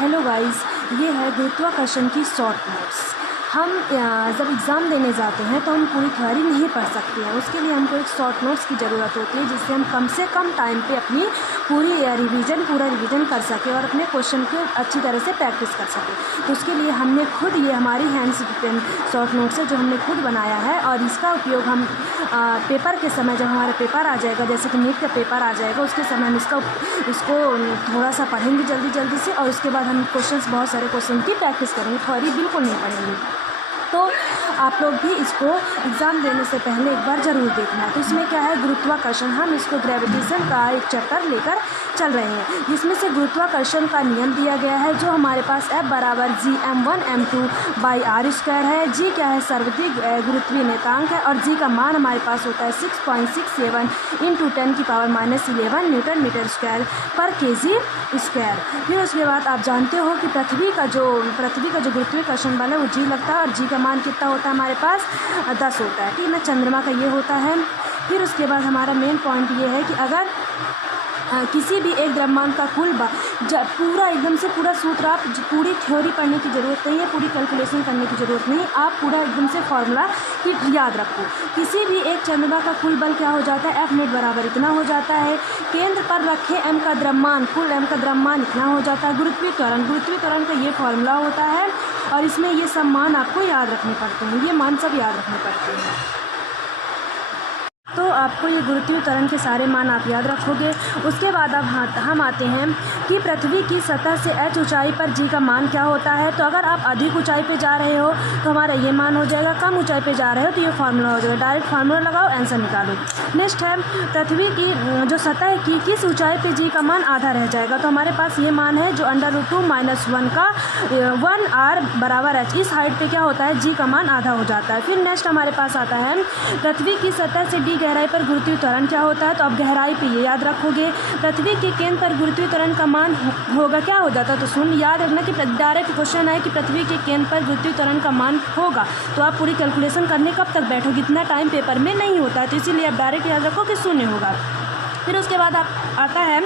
Hello guys, ये है गुरुत्वाकर्षण की शॉर्ट नोट्स। हम जब एग्ज़ाम देने जाते हैं तो हम पूरी थ्योरी नहीं पढ़ सकते हैं। उसके लिए हमको एक शॉर्ट नोट्स की ज़रूरत होती है, जिससे हम कम से कम टाइम पे अपनी पूरा रिवीजन कर सकें और अपने क्वेश्चन के अच्छी तरह से प्रैक्टिस कर सकें। तो उसके लिए हमने खुद ये हमारी हैंड्स रिटन शॉर्ट नोट्स है जो हमने खुद बनाया है, और इसका उपयोग हम पेपर के समय, जब हमारा पेपर आ जाएगा, जैसे कि नीट का पेपर आ जाएगा, उसके समय हम इसको थोड़ा सा पढ़ेंगे जल्दी से, और उसके बाद हम बहुत सारे क्वेश्चन की प्रैक्टिस करेंगे, थ्योरी बिल्कुल नहीं पढ़ेंगे। तो आप लोग भी इसको एग्ज़ाम देने से पहले एक बार ज़रूर देखना है। तो इसमें क्या है, गुरुत्वाकर्षण, हम इसको ग्रेविटेशन का एक चैप्टर लेकर चल रहे हैं, जिसमें से गुरुत्वाकर्षण का नियम दिया गया है, जो हमारे पास F बराबर G(m1m2/r²) है। G क्या है, सर्वाधिक गुरुत्वीय नेतांक है, और G का मान हमारे पास होता है 6.67 × 10⁻11 न्यूटन मीटर स्क्वायर पर kg²। फिर उसके बाद आप जानते हो कि पृथ्वी का जो गुरुत्वाकर्षण बल है वो G लगता है, और G का मान कितना होता है हमारे पास 10 होता है, ठीक है ना। चंद्रमा का ये होता है। फिर उसके बाद हमारा मेन पॉइंट ये है कि अगर किसी भी एक द्रव्यमान का कुल पूरा एकदम से पूरा सूत्र, आप पूरी थ्योरी पढ़ने की ज़रूरत नहीं है, पूरी कैलकुलेशन करने की ज़रूरत नहीं, आप पूरा एकदम से फॉर्मूला याद रखो। किसी भी एक चंद्रमा का कुल बल क्या हो जाता है, F नेट बराबर इतना हो जाता है। केंद्र पर रखे M का द्रव्यमान, कुल M का द्रव्यमान इतना हो जाता है। गुरुत्वीय त्वरण का ये फॉर्मूला होता है, और इसमें ये सब मान आपको याद रखने पड़ते हैं, ये मान सब याद रखने पड़ते हैं। तो आपको ये गुरुत्वीय त्वरण के सारे मान आप याद रखोगे। उसके बाद अब हम आते हैं कि पृथ्वी की सतह से h ऊंचाई पर G का मान क्या होता है। तो अगर आप अधिक ऊंचाई पे जा रहे हो तो हमारा ये मान हो जाएगा, कम ऊंचाई पे जा रहे हो तो ये फार्मूला हो जाएगा। डायरेक्ट फार्मूला लगाओ, आंसर निकालो। नेक्स्ट है, पृथ्वी की जो सतह की किस ऊंचाई पे G का मान आधा रह जाएगा। तो हमारे पास ये मान है जो √2 - 1 का 1r बराबर h, इस हाइट पे क्या होता है, G का मान आधा हो जाता है। फिर नेक्स्ट हमारे पास आता है, पृथ्वी की सतह से D गहराई पर गुरुत्वीय त्वरण क्या होता है। तो आप गहराई पे ये याद रखोगे। पृथ्वी के केंद्र पर गुरुत्वीय त्वरण का मान होगा, क्या हो जाता है। तो सुन याद रखना कि डायरेक्ट क्वेश्चन है कि पृथ्वी के केंद्र पर गुरुत्वीय त्वरण का मान होगा, तो आप पूरी कैलकुलेशन करने कब तक बैठोगे, इतना टाइम पेपर में नहीं होता है, तो इसीलिए आप डायरेक्ट याद रखो कि शून्य होगा। फिर उसके बाद आता है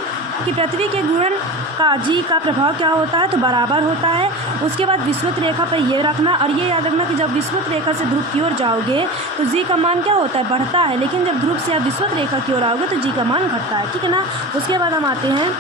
कि पृथ्वी के घूर्णन का G का प्रभाव क्या होता है, तो बराबर होता है। उसके बाद विषुवत रेखा पर ये रखना, और ये याद रखना कि जब विषुवत रेखा से ध्रुव की ओर जाओगे तो G का मान क्या होता है, बढ़ता है, लेकिन जब ध्रुव से आप विषुवत रेखा की ओर आओगे तो G का मान घटता है, ठीक है ना। उसके बाद हम आते हैं,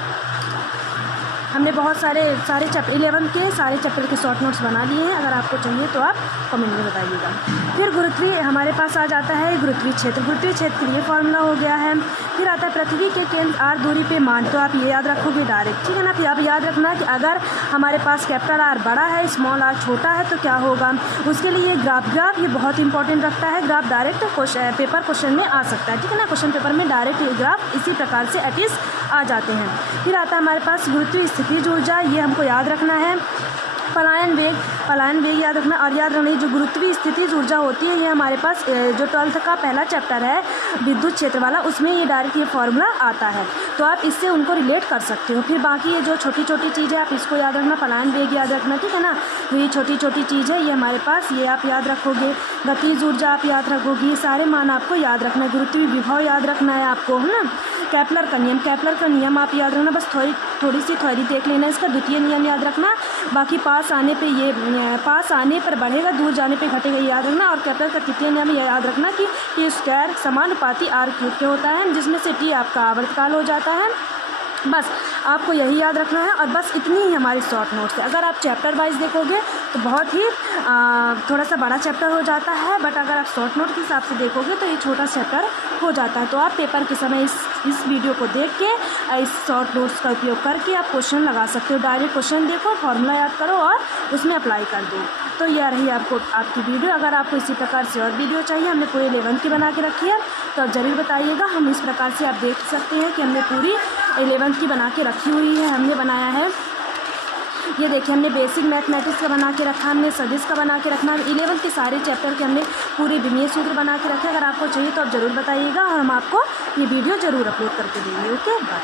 हमने बहुत सारे चैप्टर 11 के सारे चैप्टर के शॉर्ट नोट्स बना लिए हैं, अगर आपको चाहिए तो आप कमेंट में बताइएगा। फिर गुरुत्वीय हमारे पास आ जाता है गुरुत्वीय क्षेत्र के लिए फॉर्मूला हो गया है। फिर आता है पृथ्वी के केंद्र R दूरी पे मान, तो आप ये याद रखोगे डायरेक्ट, ठीक है ना। फिर आप याद रखना कि अगर हमारे पास कैपिटल R बड़ा है, स्मॉल r छोटा है, तो क्या होगा। उसके लिए ग्राफ ये बहुत इंपॉर्टेंट रखता है। ग्राफ डायरेक्ट पेपर क्वेश्चन में आ सकता है, ठीक है ना। क्वेश्चन पेपर में डायरेक्ट ग्राफ इसी प्रकार से एटलीस्ट आ जाते हैं। फिर आता है हमारे पास गुरुत्वीय स्थितिज ऊर्जा, ये हमको याद रखना है। पलायन वेग याद रखना, और याद रखना जो गुरुत्वीय स्थितिज ऊर्जा होती है, ये हमारे पास जो 12th का पहला चैप्टर है विद्युत क्षेत्र वाला, उसमें ये डायरेक्ट ये फॉर्मूला आता है, तो आप इससे उनको रिलेट कर सकते हो। फिर बाकी ये जो छोटी चीज़ें आप इसको याद रखना, पलायन वेग याद रखना, ठीक है ना। तो ये छोटी चीज़ है, ये हमारे पास, ये आप याद रखोगे। गतिज ऊर्जा आप याद रखोगे, ये सारे मान आपको याद रखना है। गुरुत्वीय विभव याद रखना है आपको, है ना। केपलर का नियम आप याद रखना, बस थोड़ी सी थ्योरी देख लेना इसका। द्वितीय नियम याद रखना, बाकी पास आने पर बढ़ेगा, दूर जाने पे घटेगा, याद रखना। और केपलर का तृतीय नियम याद रखना कि T² समानुपाती r³ के होता है, जिसमें से T आपका आवर्तकाल हो जाता है। बस आपको यही याद रखना है, और बस इतनी ही हमारी शॉर्ट नोट्स है। अगर आप चैप्टर वाइज देखोगे तो बहुत ही थोड़ा सा बड़ा चैप्टर हो जाता है, बट अगर आप शॉर्ट नोट के हिसाब से देखोगे तो ये छोटा चैप्टर हो जाता है। तो आप पेपर के समय इस वीडियो को देख के, इस शॉर्ट नोट्स का उपयोग करके आप क्वेश्चन लगा सकते हो। डायरेक्ट क्वेश्चन देखो, फॉर्मूला याद करो और उसमें अप्लाई कर दो। तो यह रही आपकी वीडियो। अगर आपको इसी प्रकार से और वीडियो चाहिए, हमने पूरी 11 की बना के रखी है, तो आप ज़रूर बताइएगा। हम इस प्रकार से आप देख सकते हैं कि हमने पूरी 11 की बना के रखी हुई है। हमने बनाया है, ये देखिए, हमने बेसिक मैथमेटिक्स का बना के रखा, हमने सदिश का बना के रखना, 11 के सारे चैप्टर के हमने पूरे विमीय सूत्र बना के रखे। अगर आपको चाहिए तो आप ज़रूर बताइएगा, और हम आपको ये वीडियो ज़रूर अपलोड करके देंगे। Okay, bye.